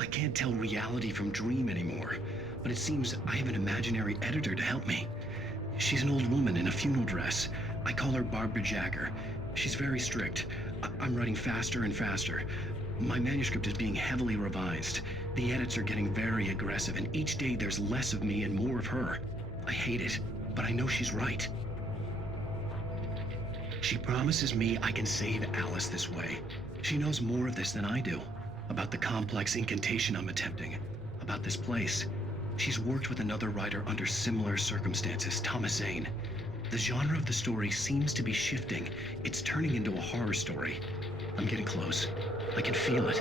I can't tell reality from dream anymore, but it seems I have an imaginary editor to help me. She's an old woman in a funeral dress. I call her Barbara Jagger. She's very strict. I'm writing faster and faster. My manuscript is being heavily revised. The edits are getting very aggressive, and each day there's less of me and more of her. I hate it, but I know she's right. She promises me I can save Alice this way. She knows more of this than I do. About the complex incantation I'm attempting. About this place. She's worked with another writer under similar circumstances, Thomas Zane. The genre of the story seems to be shifting. It's turning into a horror story. I'm getting close. I can feel it.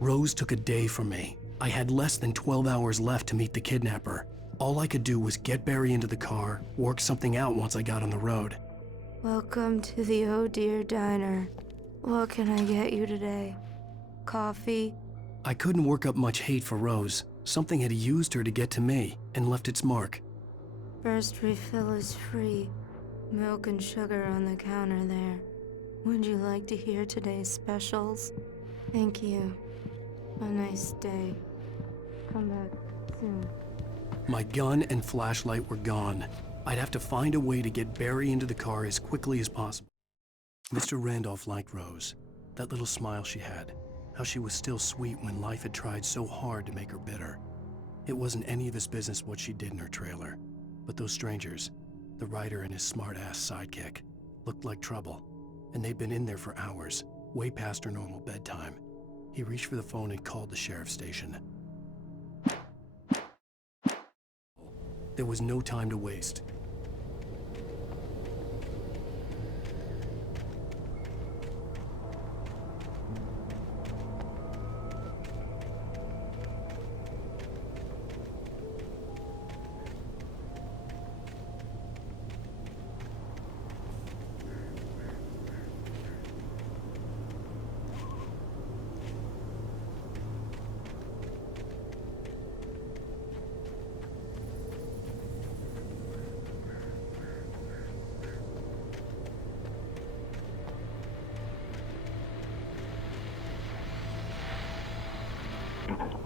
Rose took a day from me. I had less than 12 hours left to meet the kidnapper. All I could do was get Barry into the car, work something out once I got on the road. Welcome to the Oh Dear Diner. What can I get you today? Coffee? I couldn't work up much hate for Rose. Something had used her to get to me and left its mark. First refill is free. Milk and sugar on the counter there. Would you like to hear today's specials? Thank you. A nice day. Come back soon. My gun and flashlight were gone. I'd have to find a way to get Barry into the car as quickly as possible. Mr. Randolph liked Rose. That little smile she had. How she was still sweet when life had tried so hard to make her bitter. It wasn't any of his business what she did in her trailer. But those strangers, the writer and his smart-ass sidekick, looked like trouble. And they'd been in there for hours, way past her normal bedtime. He reached for the phone and called the sheriff's station. There was no time to waste.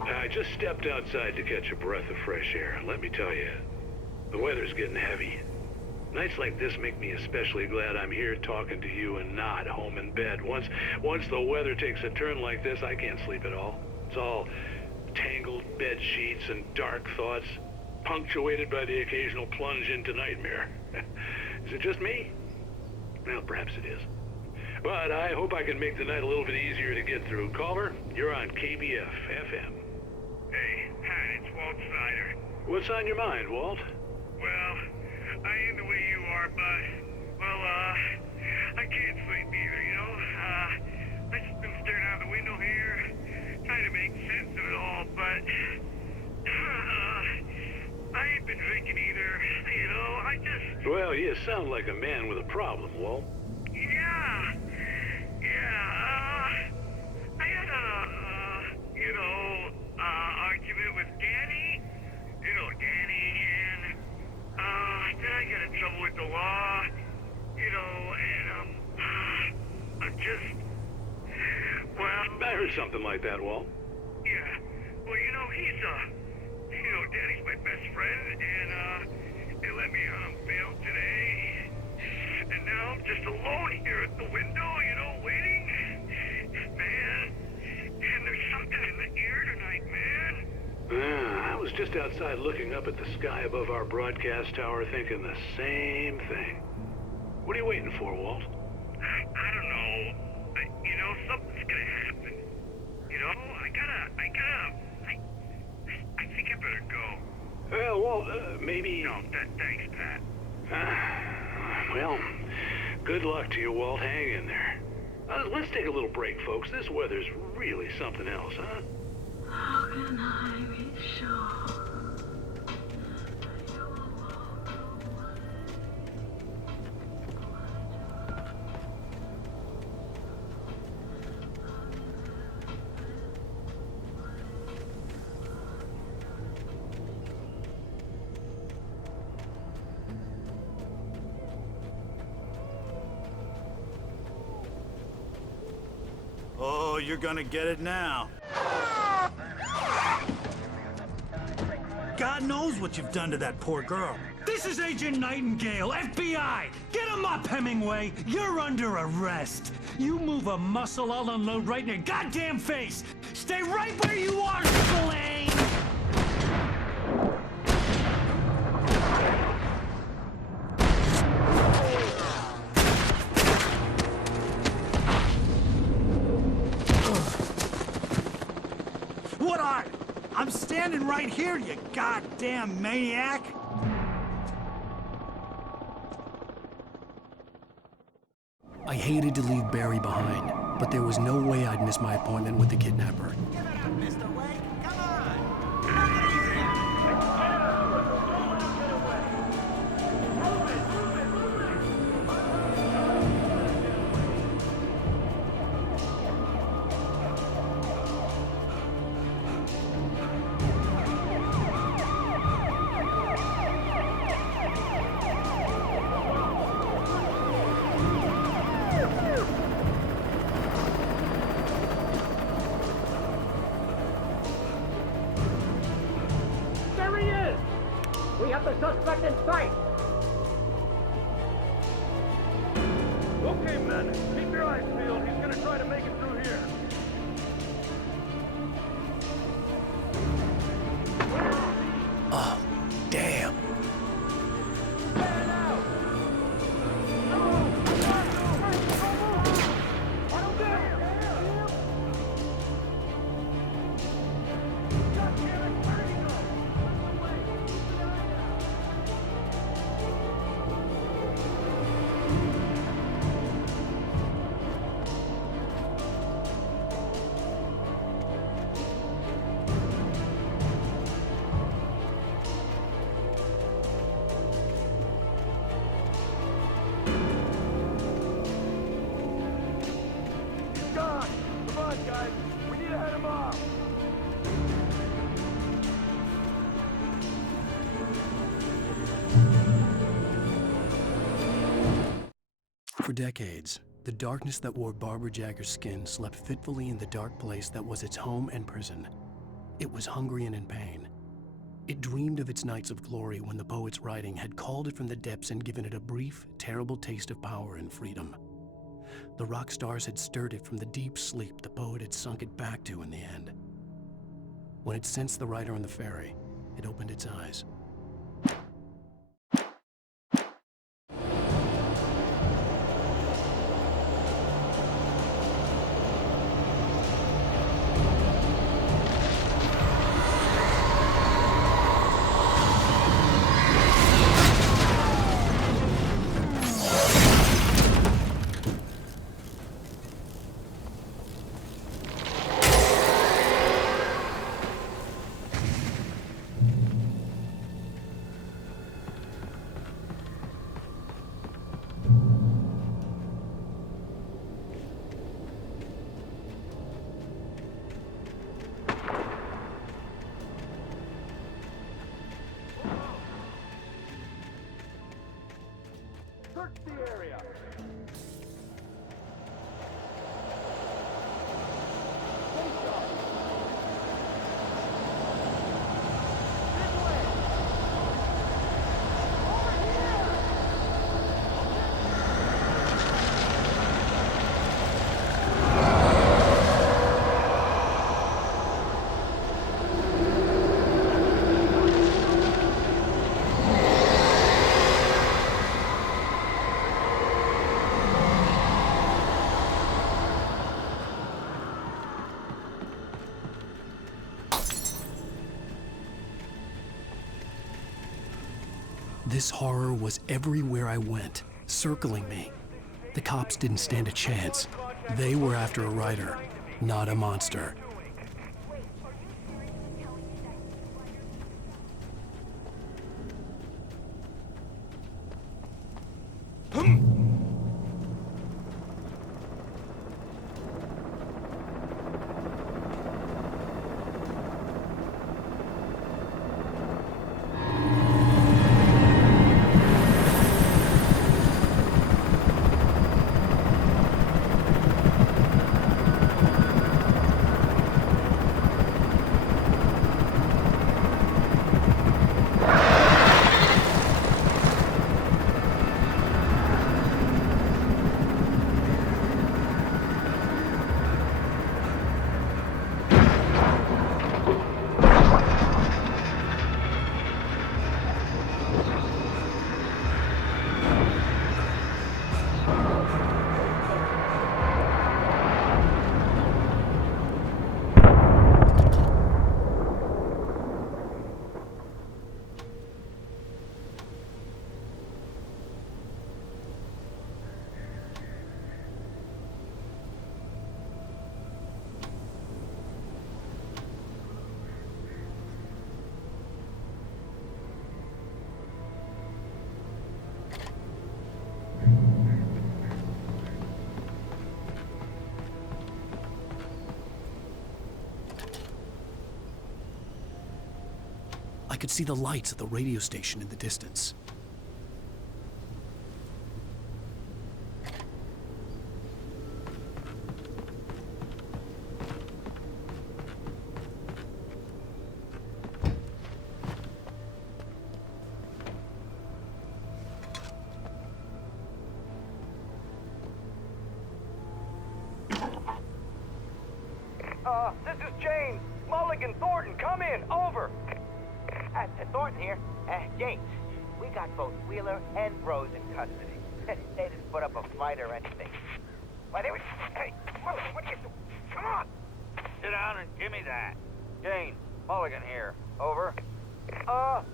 I just stepped outside to catch a breath of fresh air. Let me tell you, the weather's getting heavy. Nights like this make me especially glad I'm here talking to you and not home in bed. Once the weather takes a turn like this, I can't sleep at all. It's all tangled bed sheets and dark thoughts, punctuated by the occasional plunge into nightmare. Is it just me? Well, perhaps it is. But I hope I can make the night a little bit easier to get through. Caller, you're on KBF FM. Hey, Pat, it's Walt Snyder. What's on your mind, Walt? Well, I ain't the way you are, but, I can't sleep either, you know? I just been staring out the window here, trying to make sense of it all, but, I ain't been drinking either, you know? Well, you sound like a man with a problem, Walt. Yeah, I had argument with Danny, and, then I got in trouble with the law, and, I'm just, I heard something like that, Walt. yeah, well, Danny's my best friend, and, they let me on bail today, and now I'm just alone here at the window, waiting, man, and there's something in the air tonight, man. I was just outside looking up at the sky above our broadcast tower thinking the same thing. What are you waiting for, Walt? I don't know. Something's gonna happen. I think I better go. Well, Walt, maybe... No, thanks, Pat. Well, good luck to you, Walt. Hang in there. Let's take a little break, folks. This weather's really something else, huh? How can I be sure? you're gonna get it now. God knows what you've done to that poor girl. This is Agent Nightingale, FBI! Get him up, Hemingway! You're under arrest! You move a muscle, I'll unload right in your goddamn face! Stay right where you are, Slane! What are you? I'm standing right here, you goddamn maniac! I hated to leave Barry behind, but there was no way I'd miss my appointment with the kidnapper. Give it up, Mr. Wake. Come on. Take it easy. There he is! We have the suspect in sight! Okay, men, keep your eyes peeled. He's gonna try to make it through here. Oh, damn. Gone! Come on, guys. We need to head him off. For decades, the darkness that wore Barbara Jagger's skin slept fitfully in the dark place that was its home and prison. It was hungry and in pain. It dreamed of its nights of glory when the poet's writing had called it from the depths and given it a brief, terrible taste of power and freedom. The rock stars had stirred it from the deep sleep the poet had sunk it back to in the end. When it sensed the writer on the ferry, it opened its eyes. Search the area. This horror was everywhere I went, circling me. The cops didn't stand a chance. They were after a writer, not a monster. could see the lights of the radio station in the distance. This is James. Mulligan, Thornton, come in. Over. Thornton here. James, we got both Wheeler and Rose in custody. They didn't put up a fight or anything. Why, they were... Hey, Mulligan, what are you doing? Come on! Sit down and give me that. James, Mulligan here. Over.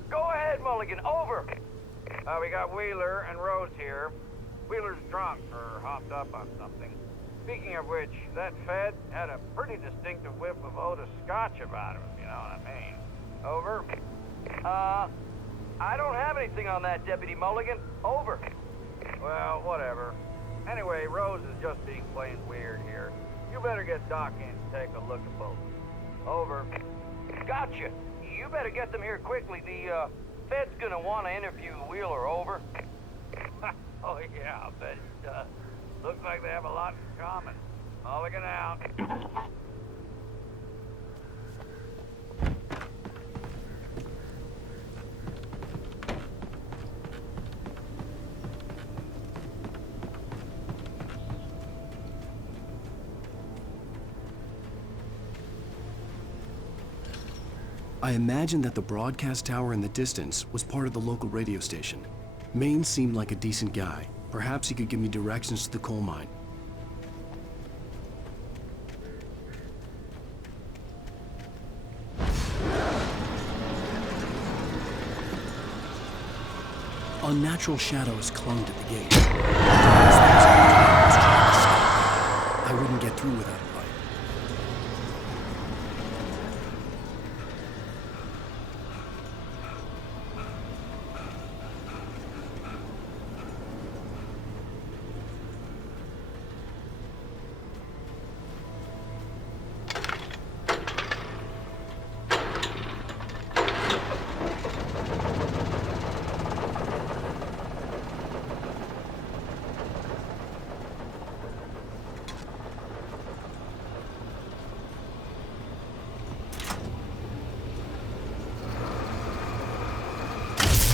Go ahead, Mulligan. Over. We got Wheeler and Rose here. Wheeler's drunk or hopped up on something. Speaking of which, that Fed had a pretty distinctive whiff of Otis Scotch about him, if you know what I mean. Over. I don't have anything on that, Deputy Mulligan. Over. Well, whatever. Anyway, Rose is just being plain weird here. You better get Doc in to take a look at both. Over. Gotcha. You better get them here quickly. The, Fed's gonna want to interview Wheeler. Over. Oh, yeah, I bet it does. Looks like they have a lot in common. Mulligan out. I imagined that the broadcast tower in the distance was part of the local radio station. Maine seemed like a decent guy. Perhaps he could give me directions to the coal mine. Unnatural shadows clung to the gate. I wouldn't get through without a light.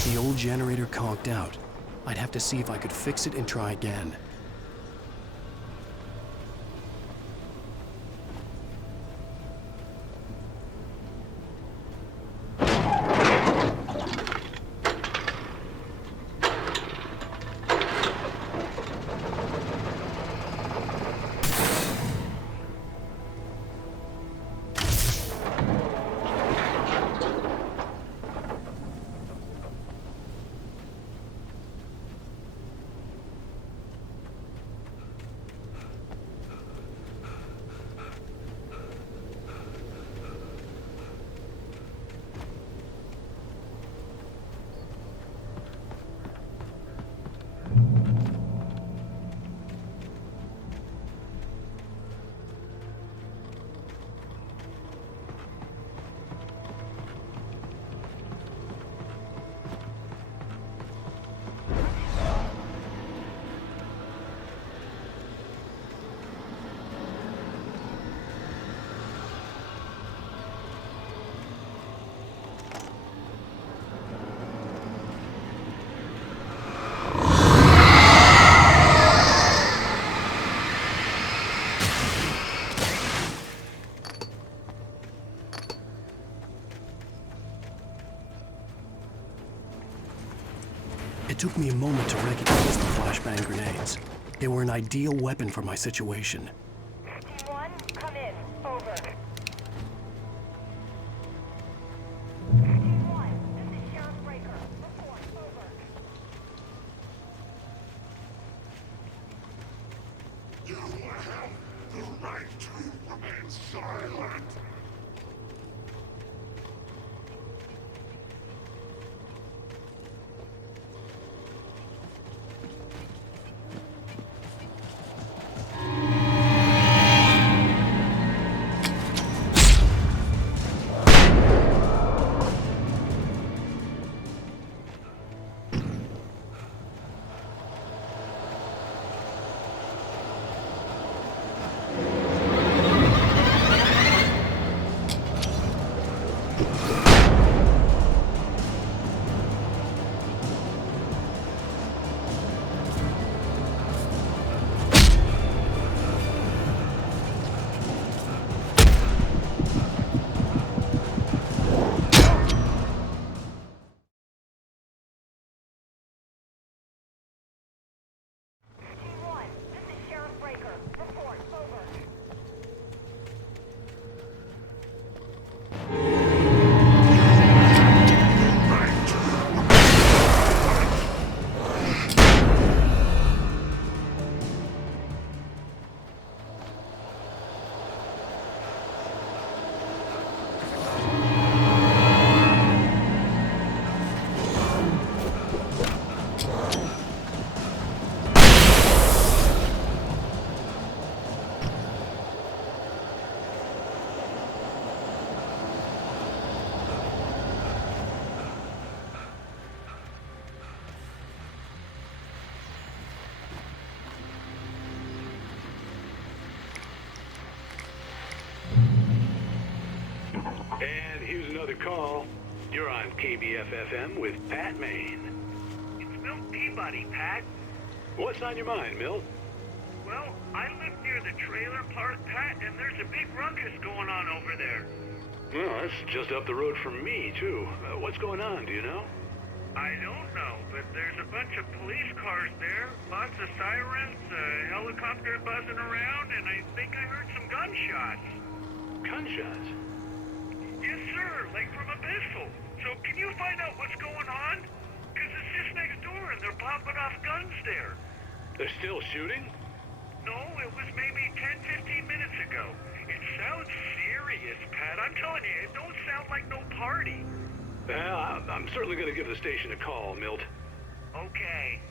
The old generator conked out. I'd have to see if I could fix it and try again. It took me a moment to recognize the flashbang grenades. They were an ideal weapon for my situation. Team 1, come in. Over. Team 1, this is Sheriff Breaker. Report. Over. You have the right to remain silent. another call. You're on KBF-FM with Pat Maine. It's Milt Peabody, Pat. What's on your mind, Milt? Well, I live near the trailer park, Pat, and there's a big ruckus going on over there. Well, that's just up the road from me, too. What's going on, do you know? I don't know, but there's a bunch of police cars there, lots of sirens, a helicopter buzzing around, and I think I heard some gunshots. Gunshots? Yes, sir, like from a pistol. So can you find out what's going on? Because it's just next door and they're popping off guns there. They're still shooting? No, it was maybe 10, 15 minutes ago. It sounds serious, Pat. I'm telling you, it don't sound like no party. Well, I'm certainly going to give the station a call, Milt. Okay.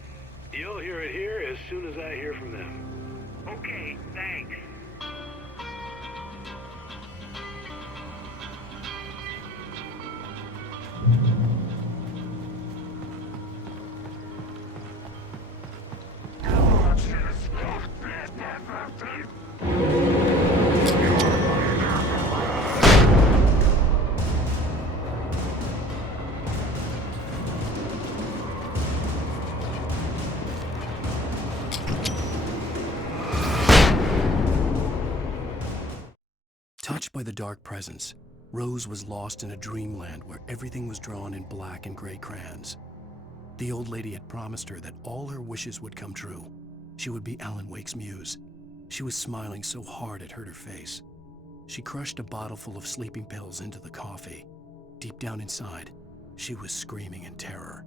You'll hear it here as soon as I hear from them. Okay, thanks. Touched by the dark presence, Rose was lost in a dreamland where everything was drawn in black and gray crayons. The old lady had promised her that all her wishes would come true. She would be Alan Wake's muse. She was smiling so hard it hurt her face. She crushed a bottle full of sleeping pills into the coffee. Deep down inside, she was screaming in terror.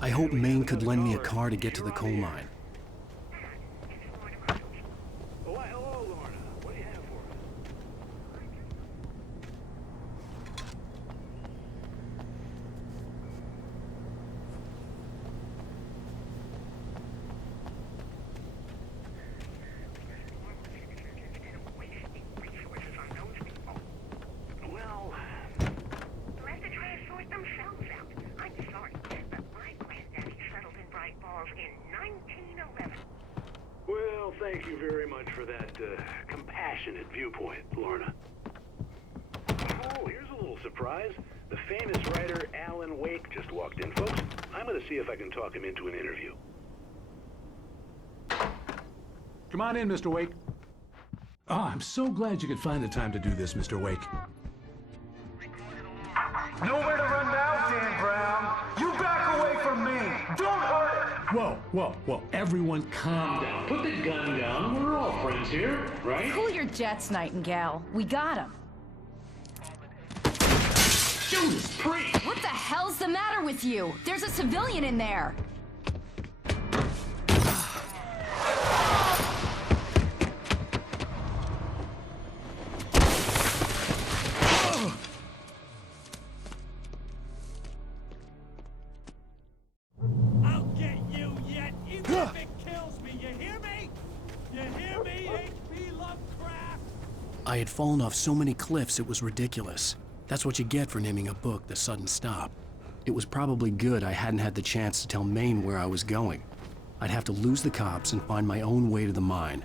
I hoped Maine could lend me a car to get to the coal mine. Why, hello, Lorna. What do you have for us? Well, They'll have to try to sort themselves out. I'm sorry, but my granddaddy settled in Bright Falls in 1911. well, thank you very much for that compassionate viewpoint, Lorna. Oh, here's a little surprise. The famous writer Alan Wake just walked in, folks. I'm going to see if I can talk him into an interview. Come on in, Mr. Wake. Oh, I'm so glad you could find the time to do this, Mr. Wake. Nowhere to run now, Dan Brown. You back away from me. Don't hurt it. Whoa, everyone calm down. Put the gun down. We're all friends here, right? Cool your jets, Nightingale. We got him. Judas Priest! What the hell's the matter with you? There's a civilian in there. had fallen off so many cliffs it was ridiculous. That's what you get for naming a book The Sudden Stop. It was probably good I hadn't had the chance to tell Maine where I was going. I'd have to lose the cops and find my own way to the mine.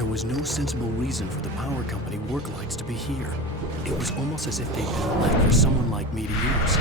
There was no sensible reason for the power company work lights to be here. It was almost as if they'd been left for someone like me to use.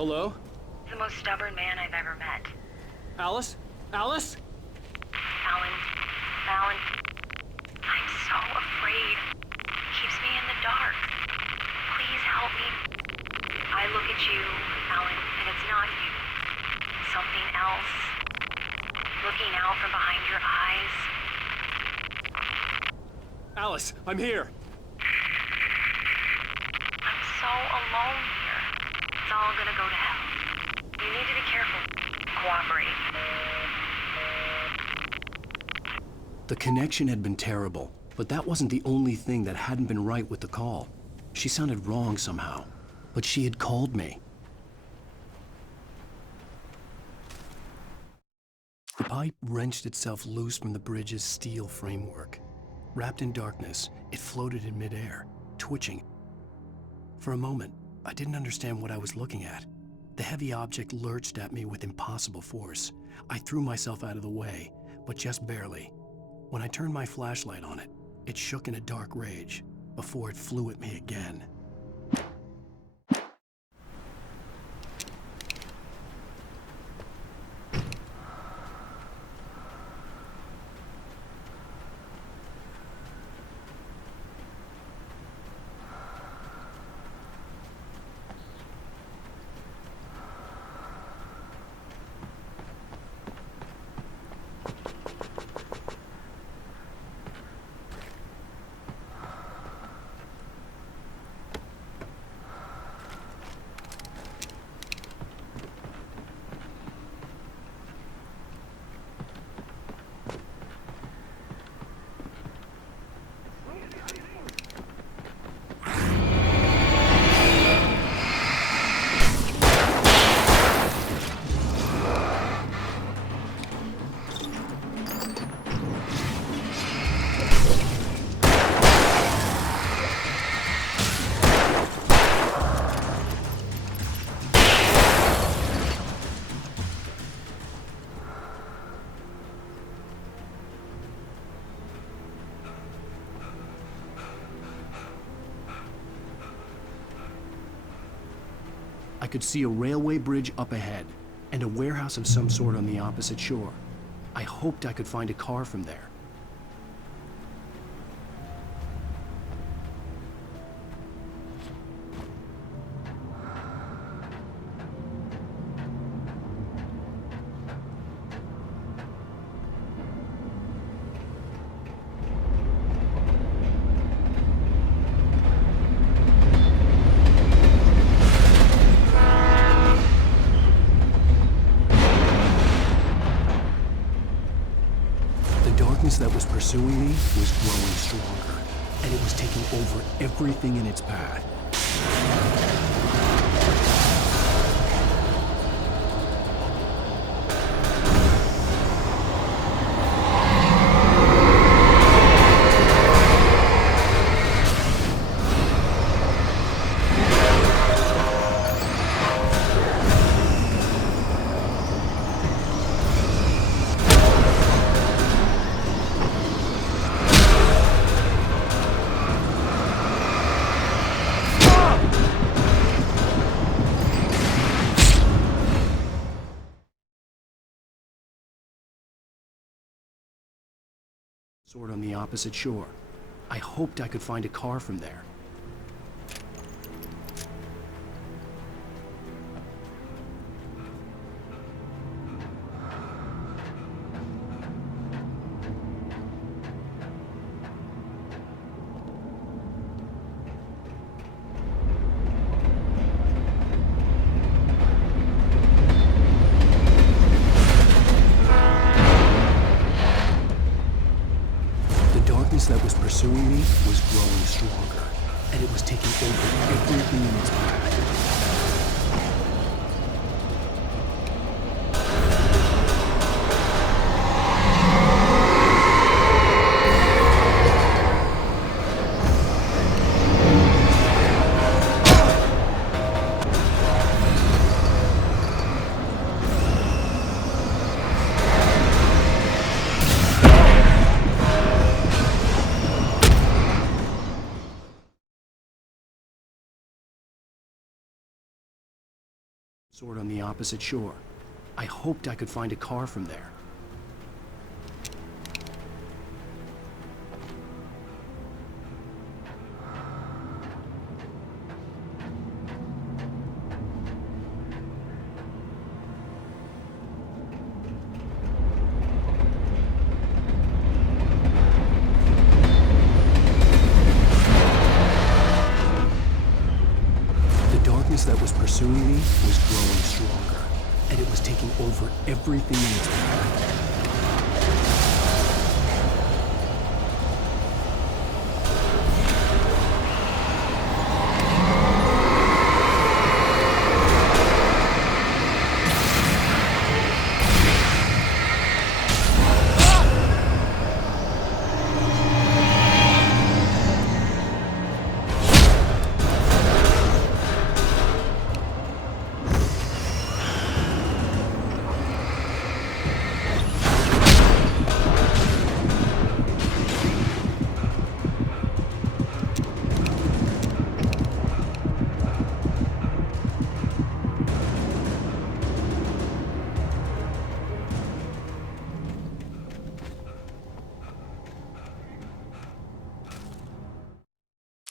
Hello? The most stubborn man I've ever met. Alice? Alice? Alan. Alan. I'm so afraid. Keeps me in the dark. Please help me. I look at you, Alan, and it's not you. Something else. Looking out from behind your eyes. Alice, I'm here. I'm so alone here. It's all gonna go to hell. You need to be careful. Cooperate. The connection had been terrible, but that wasn't the only thing that hadn't been right with the call. She sounded wrong somehow, but she had called me. The pipe wrenched itself loose from the bridge's steel framework. Wrapped in darkness, it floated in midair, twitching. For a moment, I didn't understand what I was looking at. The heavy object lurched at me with impossible force. I threw myself out of the way, but just barely. When I turned my flashlight on it, it shook in a dark rage before it flew at me again. I could see a railway bridge up ahead, and a warehouse of some sort on the opposite shore. I hoped I could find a car from there. The darkness that was pursuing me was growing stronger, and it was taking over everything in its path. Sort on the opposite shore. I hoped I could find a car from there. The darkness that was pursuing me was growing stronger, and it was taking over everything in its path. Sort on the opposite shore. I hoped I could find a car from there. That was pursuing me was growing stronger, and it was taking over everything in its path.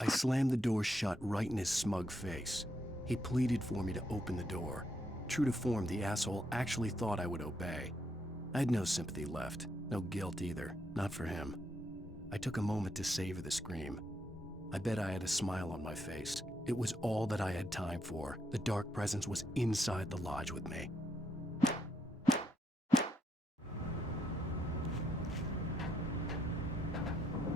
I slammed the door shut right in his smug face. He pleaded for me to open the door. True to form, the asshole actually thought I would obey. I had no sympathy left, no guilt either, not for him. I took a moment to savor the scream. I bet I had a smile on my face. It was all that I had time for. The dark presence was inside the lodge with me.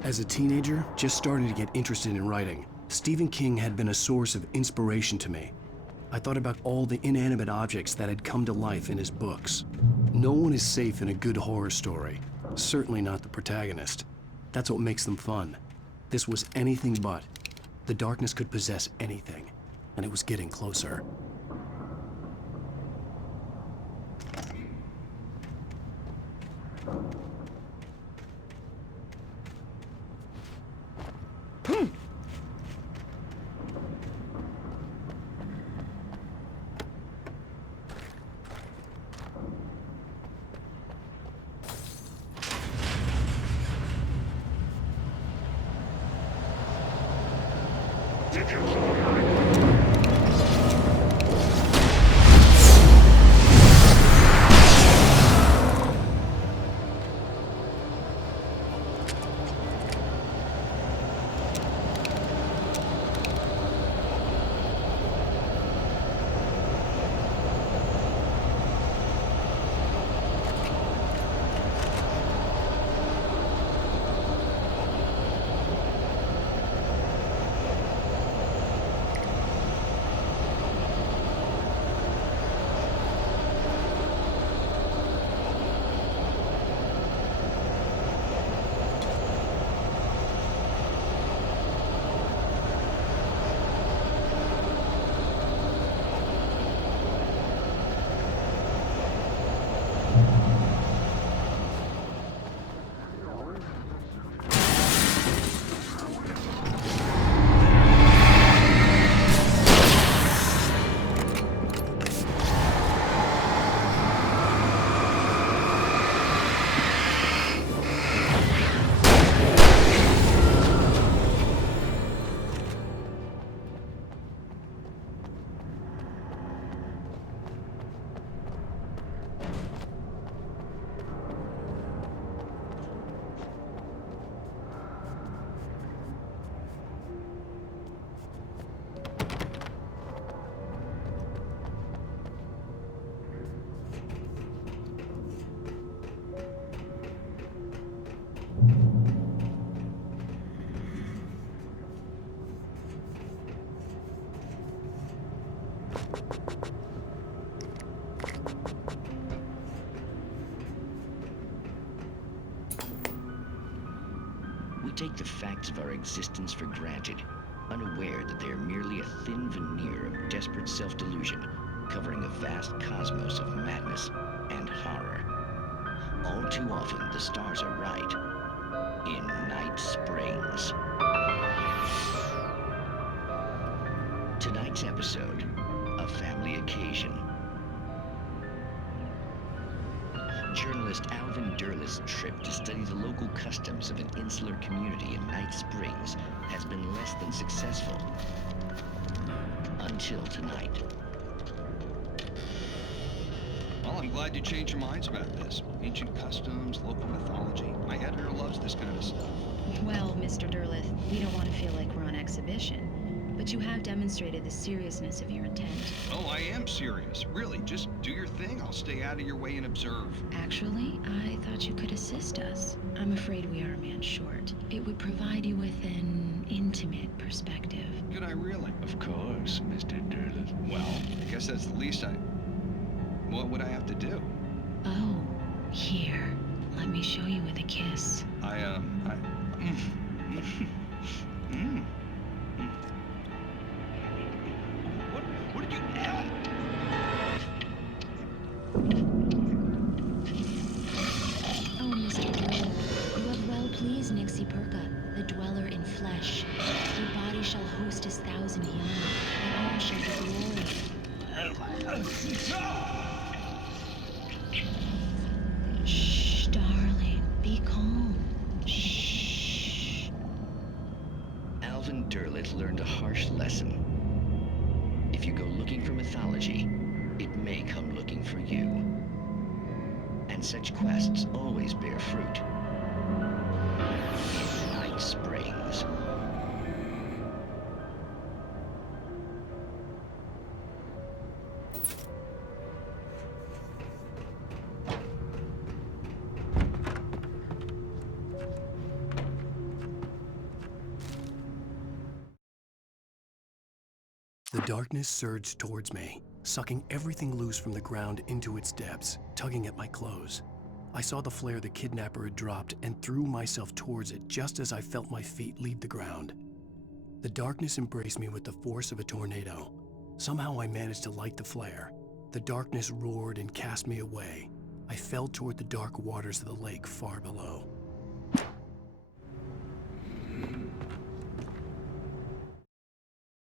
As a teenager, just starting to get interested in writing, Stephen King had been a source of inspiration to me. I thought about all the inanimate objects that had come to life in his books. No one is safe in a good horror story, certainly not the protagonist. That's what makes them fun. This was anything but. The darkness could possess anything, and it was getting closer. We take the facts of our existence for granted, unaware that they are merely a thin veneer of desperate self-delusion, covering a vast cosmos of madness and horror. All too often, the stars are right. In Night Springs. Tonight's episode, a family occasion, Journalist Alvin Durlith's trip to study the local customs of an insular community in Night Springs has been less than successful. Until tonight. Well, I'm glad you changed your minds about this. Ancient customs, local mythology. My editor loves this kind of stuff. Well, Mr. Durlith, we don't want to feel like we're on exhibition. But you have demonstrated the seriousness of your intent. Oh, I am serious. Really, just do your thing. I'll stay out of your way and observe. Actually, I thought you could assist us. I'm afraid we are a man short. It would provide you with an intimate perspective. Could I really? Of course, Mr. Durlith. Well, I guess that's the least I... What would I have to do? Oh, here. Let me show you with a kiss. What did you... Oh, Mr. Durlith, you have well pleased Nixie Perka, the dweller in flesh. Your body shall host his 1,000 young, and all shall be glory. Shh, darling, be calm. Shh. Alvin Durlith learned a harsh lesson. If you go looking for mythology, it may come looking for you. And such quests always bear fruit. In Night Springs. The darkness surged towards me, sucking everything loose from the ground into its depths, tugging at my clothes. I saw the flare the kidnapper had dropped and threw myself towards it just as I felt my feet leave the ground. The darkness embraced me with the force of a tornado. Somehow I managed to light the flare. The darkness roared and cast me away. I fell toward the dark waters of the lake far below.